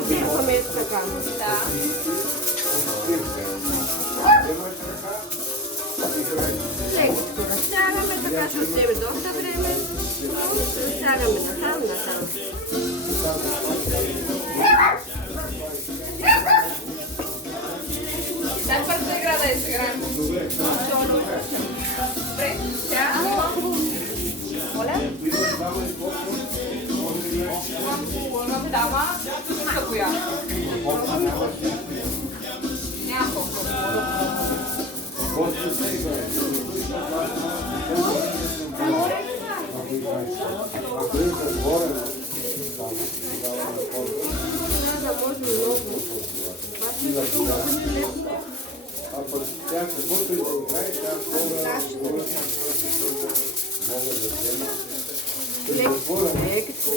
Дирхаме така. Да. Лекичко разтягаме, така ще отнеме доста време. Разтягаме насам. Дай първата игра да изиграем. Добре. Сега? Моля? Имаме дама. Тук коя? Няма по-просто. Тя каквото и да играе, тя мога да взема. Лекичко.